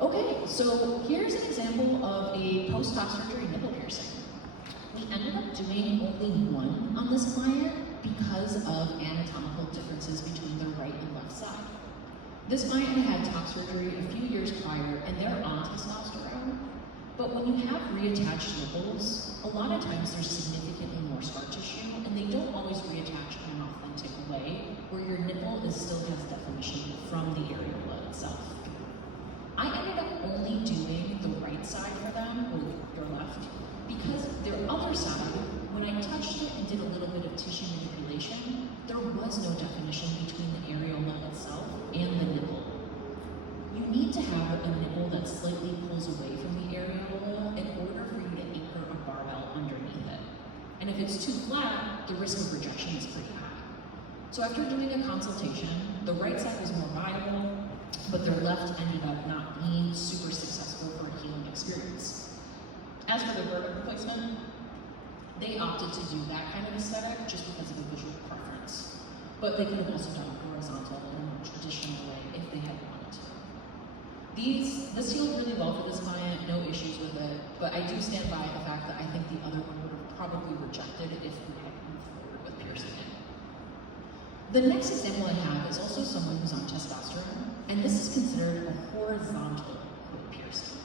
Okay, so here's an example of a post-op surgery nipple piercing. We ended up doing only one on this client because of anatomical differences between the right and left side. This client had top surgery a few years prior and they're on testosterone. But when you have reattached nipples, a lot of times there's significantly more scar tissue and they don't always reattach in an authentic way where your nipple still has definition from the areola itself. I ended up only doing the right side for them, or your left, because their other side, when I touched it and did a little bit of tissue manipulation, there was no definition between the areola itself and the nipple. You need to have a nipple that slightly pulls away from the areola in order for you to anchor a barbell underneath it. And if it's too flat, the risk of rejection is pretty high. So after doing a consultation, the right side was more viable, but their left ended up not being super successful for a healing experience. As for the vertebrae replacement, they opted to do that kind of aesthetic just because of a visual preference. But they could have also done horizontal in a more traditional way if they had wanted to. This healed really well for this client, no issues with it, but I do stand by the fact that I think the other one would have probably rejected it if we had moved forward with piercing it. The next example I have is also someone who's on testosterone, and this is considered a horizontal hood piercing.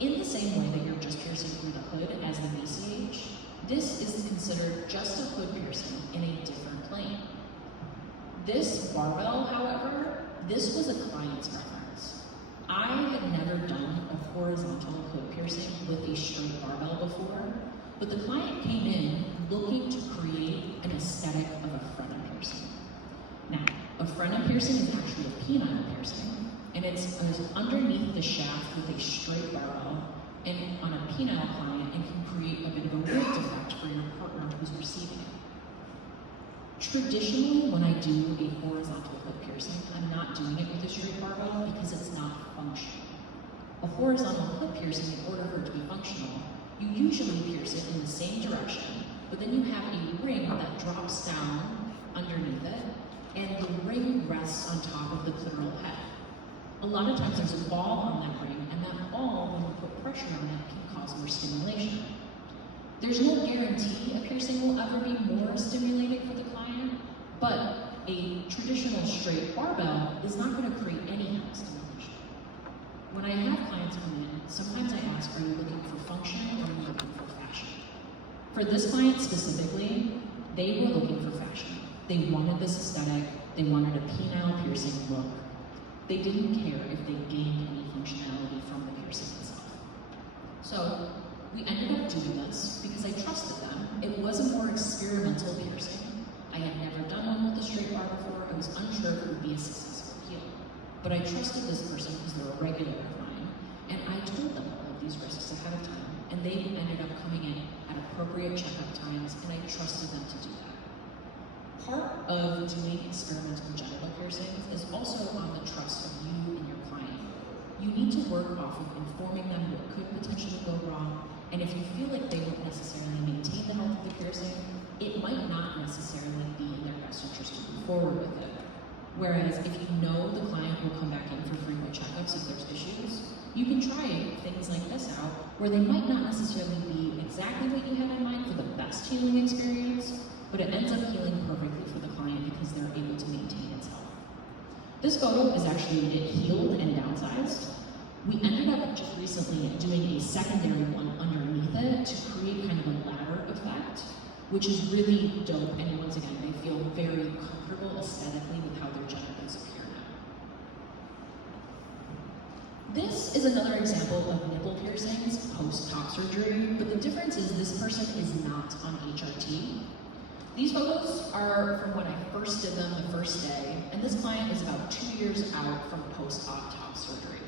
In the same way that you're just piercing through the hood as the BCH, this is considered just a hood piercing in a different plane. This barbell, however, this was a client's preference. I had never done a horizontal hood piercing with a straight barbell before, but the client came in looking to create an aesthetic of a frenum piercing. Now, a frenum piercing is actually a penile piercing, and it's underneath the shaft with a straight barrel, and on a penile client, it can create a bit of a rift effect for your partner who's receiving it. Traditionally, when I do a horizontal hood piercing, I'm not doing it with a straight barbell because it's not functional. A horizontal hood piercing, in order for it to be functional, you usually pierce it in the same direction, but then you have a ring that drops down underneath it, and the ring rests on top of the clitoral head. A lot of times there's a ball on that ring, and that ball, when you put pressure on it, can cause more stimulation. There's no guarantee a piercing will ever be more stimulating for the client, but a traditional straight barbell is not going to create any kind of stimulation. When I have clients come in, sometimes I ask, are you looking for function or are you looking for fashion? For this client specifically, they were looking for fashion. They wanted this aesthetic, they wanted a penile piercing look. They didn't care if they gained any functionality from the piercing itself. So we ended up doing this because I trusted them. It was a more experimental piercing. I had never done one with a straight bar before. I was unsure if it would be a successful heal. But I trusted this person because they're a regular of mine, and I told them all of these risks ahead of time, and they ended up coming in at appropriate checkup times, and I trusted them to do that. Part of doing experimental genital piercings is also on the trust of you and your client. You need to work off of informing them what could potentially go wrong, and if you feel like they won't necessarily maintain the health of the piercing, it might not necessarily be in their best interest to move forward with it. Whereas if you know the client will come back in for frequent checkups if there's issues, you can try things like this out where they might not necessarily be exactly what you have in mind for the best healing experience, but it ends up healing perfectly for the client because they're able to maintain its health. This photo is actually it healed and downsized. We ended up just recently doing a secondary one underneath it to create kind of a ladder effect, which is really dope, and once again, they feel very comfortable aesthetically with how their genitals appear now. This is another example of nipple piercings post-top surgery, but the difference is this person is not on HRT. These photos are from when I first did them the first day, and this client is about 2 years out from post-op top surgery.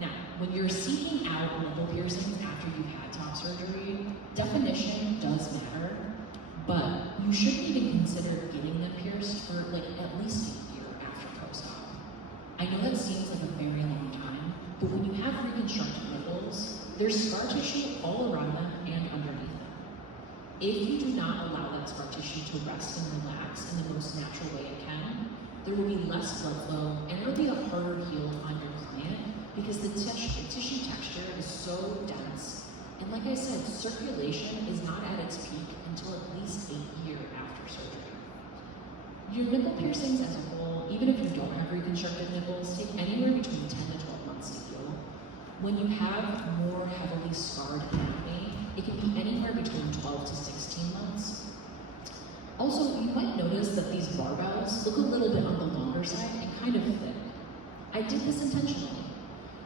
Now, when you're seeking out nipple piercings after you've had top surgery, definition does matter, but you shouldn't even consider getting them pierced for at least a year after post-op. I know that seems like a very long time, but when you have reconstructed nipples, there's scar tissue all around them and underneath them. If you do not allow that scar tissue to rest and relax in the most natural way it can, there will be less blood flow and it'll be a harder heal on your client because because the tissue texture is so dense. And like I said, circulation is not at its peak until at least 8 years after surgery. Your nipple piercings as a whole, even if you don't have reconstructed nipples, take anywhere between 10 to 12 months to heal. When you have more heavily scarred anatomy, it can be anywhere between 12 to 16 months. Also, you might notice that these barbells look a little bit on the longer side and kind of thick. I did this intentionally.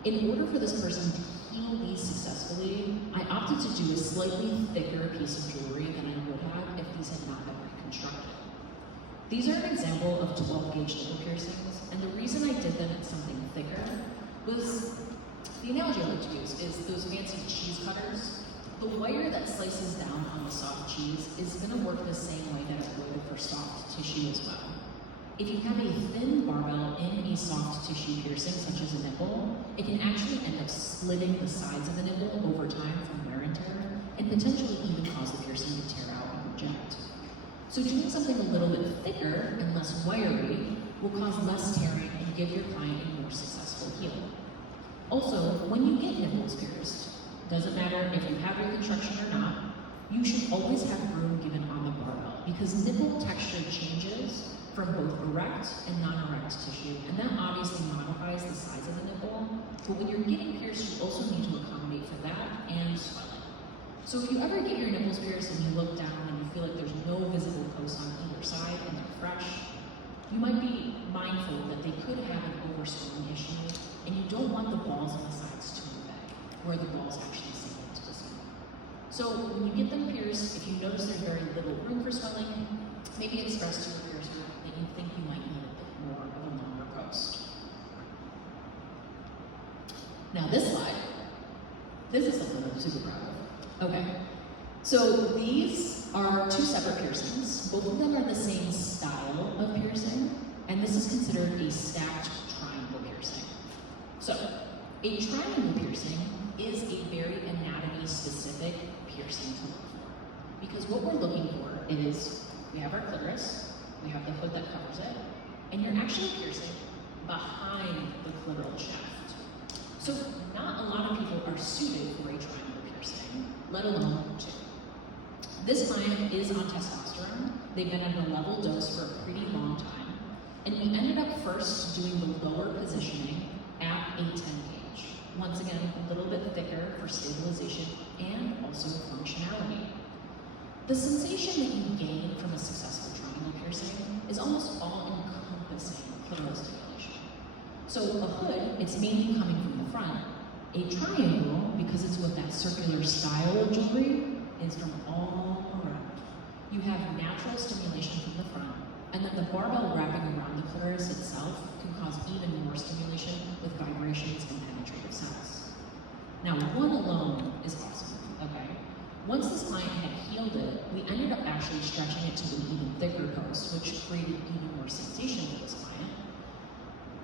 In order for this person to heal these successfully, I opted to do a slightly thicker piece of jewelry than I would have if these had not been reconstructed. These are an example of 12-gauge nipple piercings, and the reason I did them in something thicker was, the analogy I like to use is those fancy cheese cutters. The wire that slices down on the soft cheese is going to work the same way that it would for soft tissue as well. If you have a thin barbell in a soft tissue piercing, such as a nipple, it can actually end up slitting the sides of the nipple over time from wear and tear, and potentially even cause the piercing to tear out and reject. So doing something a little bit thicker and less wiry will cause less tearing and give your client a more successful heal. Also, when you get nipples pierced, doesn't matter if you have reconstruction or not, you should always have room given on the barbell because nipple texture changes from both erect and non-erect tissue, and that obviously modifies the size of the nipple, but when you're getting pierced, you also need to accommodate for that and swelling. So if you ever get your nipples pierced and you look down and you feel like there's no visible posts on either side and they're fresh, you might be mindful that they could have an overswelling issue, and you don't want the balls on the sides too big, where the balls actually sink into the skin. So when you get them pierced, if you notice there's very little room for swelling, maybe express to your piercer that you think you might need a bit more of a longer post. Now this slide, this is something I'm super proud of. Okay, so these are two separate piercings. Both of them are the same style of piercing, and this is considered a stacked triangle piercing. So, a triangle piercing is a very anatomy-specific piercing to look for. Because what we're looking for is, we have our clitoris, we have the hood that covers it, and you're actually piercing behind the clitoral shaft. So not a lot of people are suited for a triangle piercing, let alone two. This client is on testosterone. They've been at a level dose for a pretty long time. And we ended up first doing the lower positioning at a 10 gauge. Once again, a little bit thicker for stabilization and also functionality. The sensation that you gain from a successful triangle piercing is almost all-encompassing clitoral stimulation. So a hood, it's mainly coming from the front. A triangle, because it's with that circular style of jewelry, is from all around. You have natural stimulation from the front, and then the barbell wrapping around the clitoris itself can cause even more stimulation with vibrations and penetrative sounds. Now, one alone is awesome, okay? Once this client had healed it, we ended up actually stretching it to an even thicker post, which created even more sensation for this client.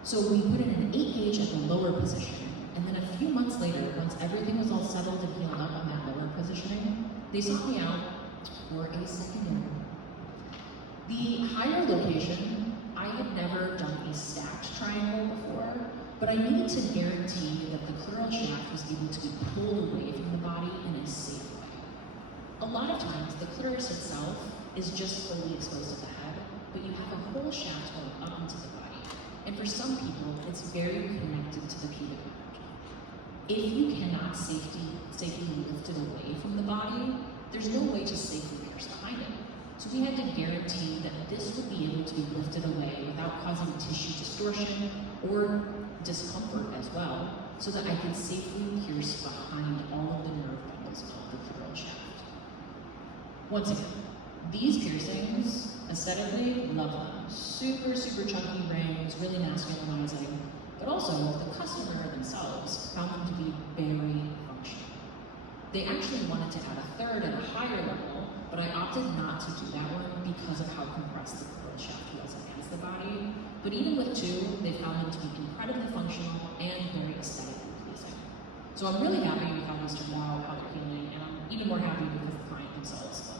So we put in an 8 gauge at the lower position, and then a few months later, once everything was all settled and healed up on that lower positioning, they sought me out for a secondary. The higher location, I had never done a stacked triangle before, but I needed to guarantee that the clitoral shaft was able to be pulled away from the body in a safe way. A lot of times, the clitoris itself is just fully exposed at the head, but you have a whole shaft going up into the body. And for some people, it's very connected to the pubic mound. If you cannot safely lift it away from the body, there's no way to safely pierce behind it. So we had to guarantee that this would be able to be lifted away without causing tissue distortion or discomfort as well, so that I could safely pierce behind all of the nerve bundles of the clitoral shaft. Once again, these piercings, aesthetically, love them. Super, super chunky rings, really masculinizing, but also the customer themselves found them to be very functional. They actually wanted to add a third at a higher level, but I opted not to do that one because of how compressed the clitoral shaft was against the body. But even with two, they found them to be incredibly functional and very aesthetically pleasing. So I'm really happy with how these turned out, how they're healing, and I'm even more happy because the client themselves love